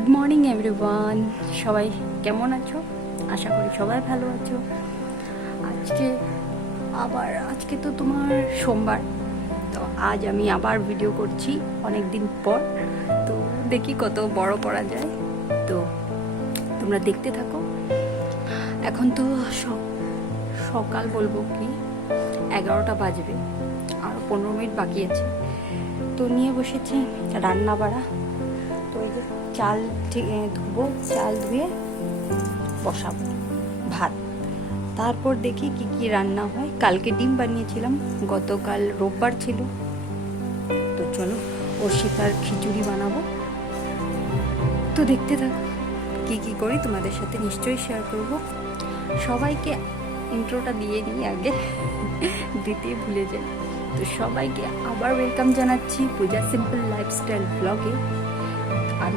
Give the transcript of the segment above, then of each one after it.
Good morning everyone সবাই কেমন আছো? আশা করি সবাই ভালো আছো। আজকে আবার, আজকে তো তোমার সোমবার। তো আজ আমি আবার ভিডিও করছি অনেক দিন পর। তো দেখি কত বড় করা যায়। তো তোমরা দেখতে থাকো। এখন তো সকাল বলব কি? এগারোটা বাজবে। আরও পনেরো মিনিট বাকি আছে। তো নিয়ে বসেছি রান্না বাড়া চাল ধুবো, চাল ধুয়ে বসাবো, ভাত। তারপর দেখি কি কি রান্না হয়। কালকে ডিম বানিয়েছিলাম, গতকাল রোববার ছিল। তো চলো অর্ষিতার খিচুড়ি বানাবো। তো দেখতে থাকো, কি কি করি তোমাদের সাথে নিশ্চয়ই শেয়ার করব। সবাইকে ইন্ট্রোটা দিয়ে দিই আগে দিতে ভুলে যাই। তো সবাইকে আবার ওয়েলকাম জানাচ্ছি পূজা সিম্পল লাইফস্টাইল ব্লগে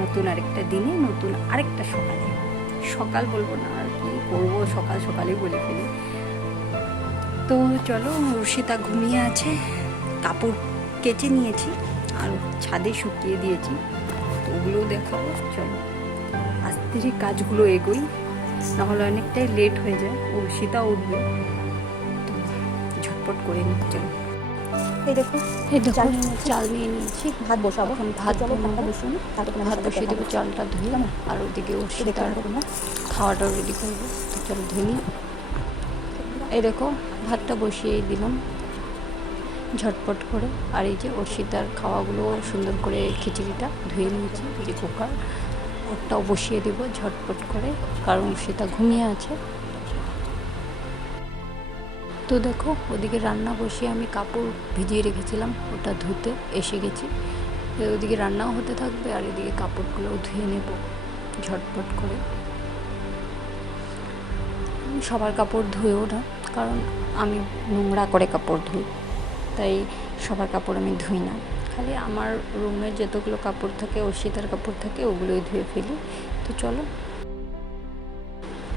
নতুন আরেকটা দিনে, নতুন আরেকটা সকালে। সকাল বলব না, আর কি করব সকাল সকালেই বলে ফেলি। তো চলো, রশিতা ঘুমিয়ে আছে, কাপড় কেচে নিয়েছি, আর ছাদে শুকিয়ে দিয়েছি। তো ওগুলোও দেখাবো, চলো। আস্তে ধীরে কাজগুলো এগোই, নাহলে অনেকটাই লেট হয়ে যায় ও সীতা উঠবে। তো ঝটপট করে নিই, চলো। এই দেখো এই চাল নিয়ে নিয়েছি। ভাত বসাবো এখন। ভাত জলে ঠান্ডা। বসিয়ে নিই তারপর ভাত বসিয়ে দেবো চালটা ধুয়ে আর ওইদিকে দেখতে ওষুধ তোমরা। খাওয়াটাও রেডি করব চলো ধুয়ে নিই। এই দেখো ভাতটা বসিয়ে দিলাম। ঝটপট করে। আর এই যে অর্ষিতার খাওয়াগুলো সুন্দর করে খিচুড়িটা ধুয়ে নিয়েছি এই যে কুকার। ওটাও বসিয়ে দেব ঝটপট করে কারণ সেটা ঘুমিয়ে আছে। তো দেখো, ওদিকে রান্না বসিয়ে আমি কাপড় ভিজিয়ে রেখেছিলাম, ওটা ধুতে এসে গেছি। ওদিকে রান্নাও হতে থাকবে আর এদিকে কাপড়গুলোও ধুয়ে নেব ঝটপট করে। সবার কাপড় ধুয়েও না, কারণ আমি নোংরা করে কাপড় ধুই, তাই সবার কাপড় আমি ধুই না। খালি আমার রুমের যতগুলো কাপড় থাকে অর্ষিতার কাপড় থাকে, ওগুলোই ধুয়ে ফেলি। তো চলো।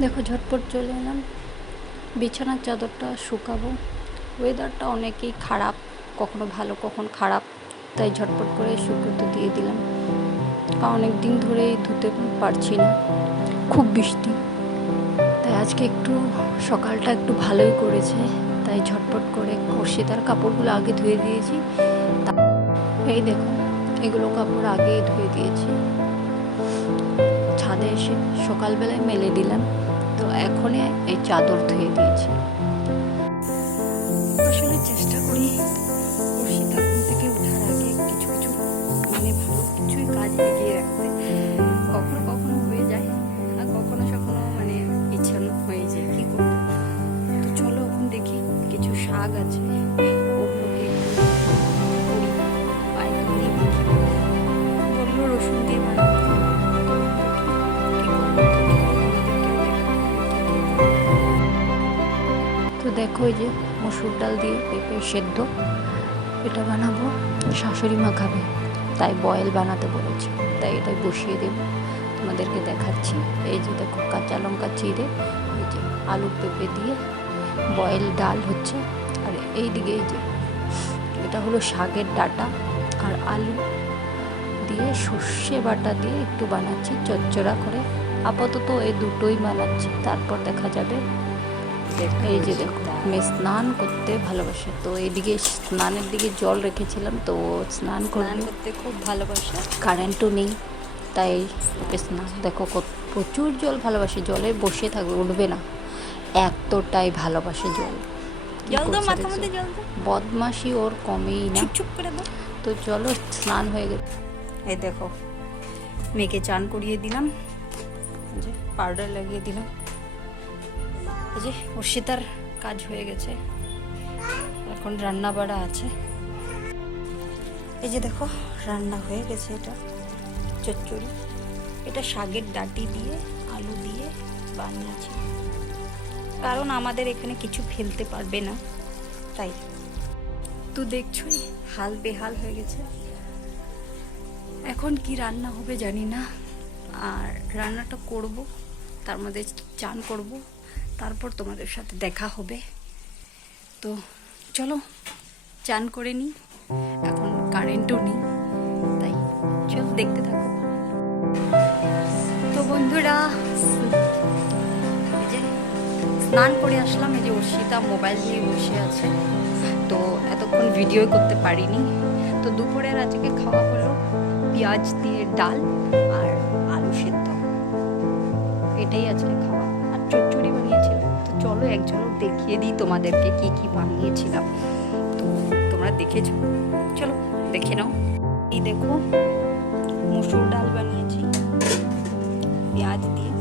দেখো, ঝটপট চলে এলাম। বিছানার চাদরটা শুকাবো। ওয়েদারটা অনেকই খারাপ, কখনো ভালো, কখন খারাপ। তাই ঝটপট করে শুকোতে দিয়ে দিলাম। অনেক দিন ধরেই ধুতে পারছি না। খুব বৃষ্টি। তাই আজকে একটু সকালটা একটু ভালোই করেছে। তাই ঝটপট করে কষিদার কাপড়গুলো আগে ধুয়ে দিয়েছি। এই দেখো, এগুলো কাপড় আগে ধুয়ে দিয়েছি। ছাদে এসে সকালবেলায় মেলে দিলাম। এখনই এই চাদর ধুয়ে দিয়েছি। দেখো এই যে মসুর ডাল দিয়ে পেঁপে সেদ্ধ। এটা বানাবো, শাশুড়ি মা খাবে, তাই বয়েল বানাতে বলেছে। তাই এটাই বসিয়ে দেবো, তোমাদেরকে দেখাচ্ছি। এই যে দেখো কাঁচা লঙ্কা চিড়ে, এই যে আলু পেঁপে দিয়ে বয়েল ডাল হচ্ছে। আর এই দিকে এই যে, এটা হলো শাকের ডাটা আর আলু দিয়ে সর্ষে বাটা দিয়ে একটু বানাচ্ছি, চচ্চড়া করে। আপাতত এই দুটোই বানাচ্ছি, তারপর দেখা যাবে এই যে দেখো মেয়ে স্নান করতে ভালোবাসে। তো এইদিকে স্নানের দিকে জল রেখেছিলাম তো স্নান স্নান করতে খুব ভালোবাসে। কারেন্টও নেই তাই স্নান দেখো প্রচুর জল ভালোবাসে জলে বসে থাকবে উঠবে না। এতটাই ভালোবাসে জল। বদমাশি ওর কমেই না। চুপ চুপ করে তো চলো স্নান হয়ে গেছে। এই দেখো মেয়েকে চান করিয়ে দিলাম যে পাউডার লাগিয়ে দিলাম। এই যে অর্ষিতার কাজ হয়ে গেছে। এখন রান্না বাড়া আছে। এই যে দেখো, রান্না হয়ে গেছে এটা, চচ্চড়ি। এটা শাকের ডাটি দিয়ে, আলু দিয়ে বানিয়েছি। কারণ আমাদের এখানে কিছু ফেলতে পারবে না, তাই। তো দেখছোই, হাল বেহাল হয়ে গেছে। এখন কি রান্না হবে জানি না। আর রান্নাটা করব, তার মধ্যে চান করব। তারপর তোমাদের সাথে দেখা হবে। তো চলো, চান করে নিই এখন কারেন্টও নেই, তাই চল দেখতে থাকো। তো বন্ধুরা স্নান করে আসলাম, এই যে অর্ষিতা মোবাইল নিয়ে বসে আছে। তো এতক্ষণ ভিডিও করতে পারিনি। তো দুপুরের আজকে খাওয়া হলো পেঁয়াজ দিয়ে ডাল আর আলু সেদ্ধ। এটাই আজকে খাওয়া। আর চচ্চড়ি চলো এক ঝলক দেখিয়ে দিই তোমাদেরকে কি কি বানিয়েছিলাম। তো তোমরা দেখেছ। চলো, দেখে নাও। এই দেখো, মুসুর ডাল বানিয়েছি, পেঁয়াজ দিয়ে।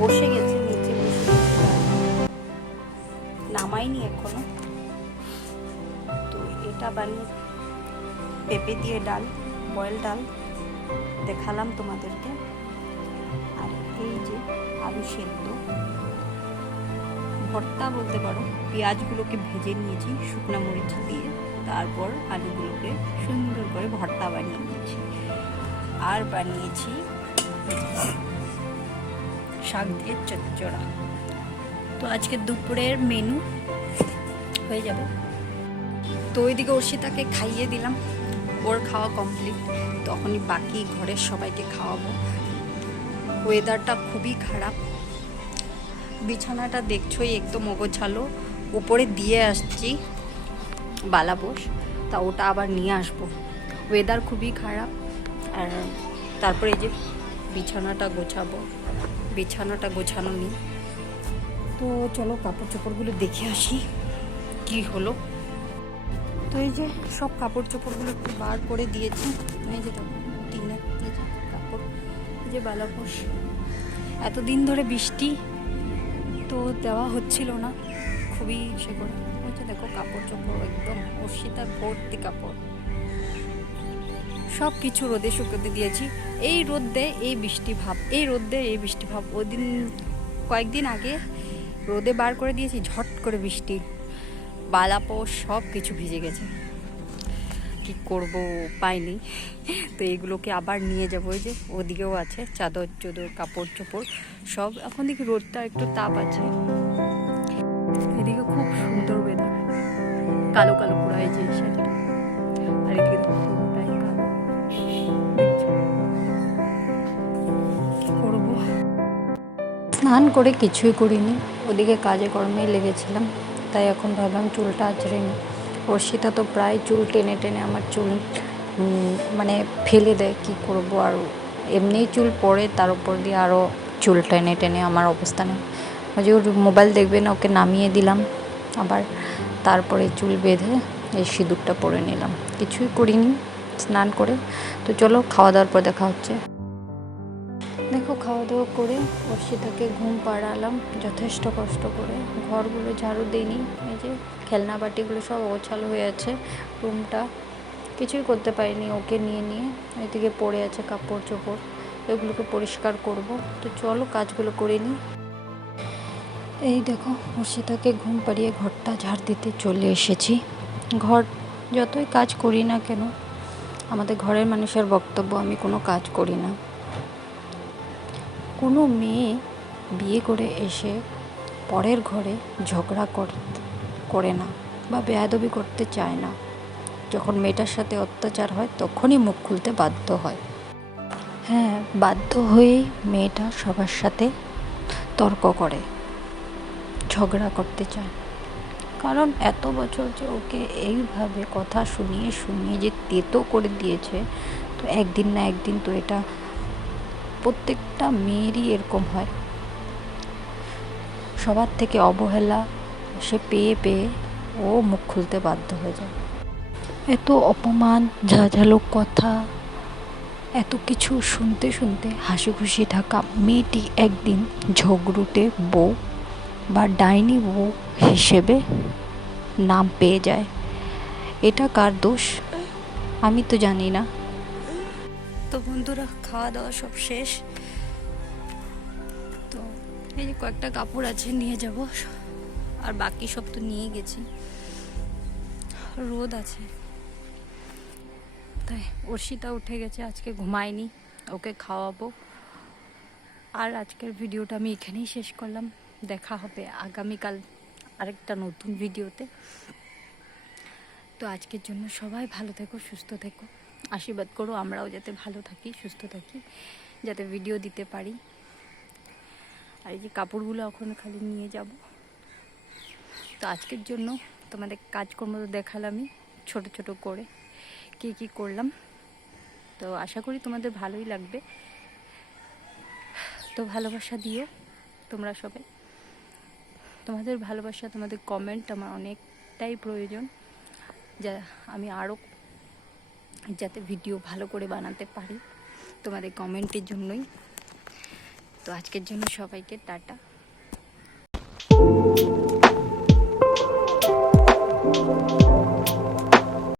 বসে গেছে নিচে নামাইনি এখনও। তো এটা বানিয়ে পেঁপে দিয়ে ডাল, বয়েল ডাল দেখালাম তোমাদেরকে। যে আলু সেদ্ধ। ভর্তা বলতে পারো, পেঁয়াজগুলোকে ভেজে নিয়েছি শুকনো মরিচ দিয়ে। তারপর আলুগুলোকে সুন্দর করে ভর্তা বানিয়ে নিয়েছি। আর বানিয়েছি শাক দিয়ে চচ্চড়া। তো আজকে দুপুরের মেনু হয়ে যাবে। তো ওইদিকে অর্ষিতাকে খাইয়ে দিলাম। ওর খাওয়া কমপ্লিট তখনই বাকি ঘরের সবাইকে খাওয়াবো। ওয়েদারটা খুবই খারাপ। বিছানাটা দেখছোই একদম অগোছালো। উপরে দিয়ে আসছি বালাবোস তা ওটা আবার নিয়ে আসব। ওয়েদার খুবই খারাপ, আর তারপরে এই যে বিছানাটা গোছাবো। বিছানাটা গোছানো নেই। তো চলো কাপড় চোপড়গুলো দেখে আসি, কি হলো। তো এই যে সব কাপড় চোপড়গুলো একটু বার করে দিয়েছি। এই যে দেখো। যে বালাপোষ এতদিন ধরে বৃষ্টি তো দেওয়া হচ্ছিল না। খুবই সে করে। ওই যে দেখো কাপড় চোপড় একদম অর্ষিতা ভর্তি কাপড়। সব কিছু রোদে শুকোতে দিয়েছি। এই রোদে এই বৃষ্টি ভাব, এই রোদে এই বৃষ্টি ভাব। ওদিন কয়েকদিন আগে রোদে বার করে দিয়েছি, ঝট করে বৃষ্টি। বালাপোষ সব কিছু ভিজে গেছে। কি করব পাইনি তো এগুলোকে আবার নিয়ে যাব, ওই যে ওদিকেও আছে, চাদর চোদর, কাপড় চোপড়, সব। এখন দেখি রোদটা একটু তাপ আছে। এদিকে খুব সুন্দর ওয়েদার কালো কালো পুরো যে শাড়িটা। আর এদিকে স্নান করে কিছুই করিনি। ওদিকে কাজে কর্মে লেগেছিলাম। তাই এখন ভাবলাম চুলটা আঁচড়ে অর্ষিতা তো প্রায় চুল টেনে টেনে আমার চুল মানে ফেলে দেয় কি করব আর এমনিই চুল পড়ে, তার উপর দিয়ে আরও চুল টেনে টেনে আমার অবস্থা নেই ওই যে ওর মোবাইল দেখবে না ওকে নামিয়ে দিলাম, আবার তারপরে চুল বেঁধে এই সিঁদুরটা পরে নিলাম। কিছুই করিনি, স্নান করে। তো চলো খাওয়া দাওয়ার পর দেখা হচ্ছে। খাওয়া দাওয়া করে অর্ষিতাকে ঘুম পাড়ালাম যথেষ্ট কষ্ট করে। ঘরগুলো ঝাড়ু দিইনি, এই যে খেলনা বাটিগুলো সব ওছালো হয়ে আছে, রুমটা কিছুই করতে পারিনি ওকে নিয়ে নিয়ে। এদিকে পড়ে আছে কাপড় চোপড় এগুলোকে পরিষ্কার করব। তো চলো কাজগুলো করে নিই। এই দেখো, অর্ষিতাকে ঘুম পাড়িয়ে ঘরটা ঝাড় দিতে চলে এসেছি। ঘর যতই কাজ করি না কেন, আমাদের ঘরের মানুষের বক্তব্য আমি কোনো কাজ করি না। কোনো মেয়ে বিয়ে করে এসে পরের ঘরে ঝগড়া করে না বা বেয়াদবি করতে চায় না। যখন মেয়েটার সাথে অত্যাচার হয়, তখনই মুখ খুলতে বাধ্য হয়। হ্যাঁ বাধ্য হয়েই মেয়েটা সবার সাথে তর্ক করে, ঝগড়া করতে চায়। কারণ এত বছর যে ওকে এইভাবে কথা শুনিয়ে শুনিয়ে যে তেতো করে দিয়েছে, তো একদিন না একদিন তো এটা প্রত্যেকটা মেয়েরই এরকম হয়। সবার থেকে অবহেলা, সে পেয়ে পেয়ে ও মুখ খুলতে বাধ্য হয়ে যায়। এত অপমান, ঝাঝালো কথা, এত কিছু শুনতে শুনতে হাসি খুশি থাকা মেয়েটি একদিন ঝগড়ুটে বউ বা ডাইনি বউ হিসেবে নাম পেয়ে যায়। এটা কার দোষ? আমি তো জানি না। তো বন্ধুরা, খাওয়া দাওয়া সব শেষ। তো এই যে কয়েকটা কাপড় আছে, নিয়ে যাব। আর বাকি সব তো নিয়ে গেছি। রোদ আছে। তাই অর্ষিতা উঠে গেছে, আজকে ঘুমায়নি। ওকে খাওয়াবো। আর আজকের ভিডিওটা আমি এখানেই শেষ করলাম। দেখা হবে আগামীকাল আরেকটা নতুন ভিডিওতে। তো আজকের জন্য সবাই ভালো থেকো, সুস্থ থেকো। আশীর্বাদ করো, আমরাও যাতে ভালো থাকি, সুস্থ থাকি, যাতে ভিডিও দিতে পারি। আর এই যে কাপড়গুলো এখন খালি নিয়ে যাব। তো আজকের জন্য তোমাদের কাজকর্ম তো দেখালামই, ছোট ছোট করে কী কী করলাম। তো আশা করি তোমাদের ভালোই লাগবে। তো ভালোবাসা দিও তোমরা সবাই। তোমাদের ভালোবাসা, তোমাদের কমেন্ট আমার অনেকটাই প্রয়োজন। যা আমি আরও যাতে ভিডিও ভালো করে বানাতে পারি তোমাদের কমেন্টের জন্যই। তো আজকের জন্য সবাইকে টাটা।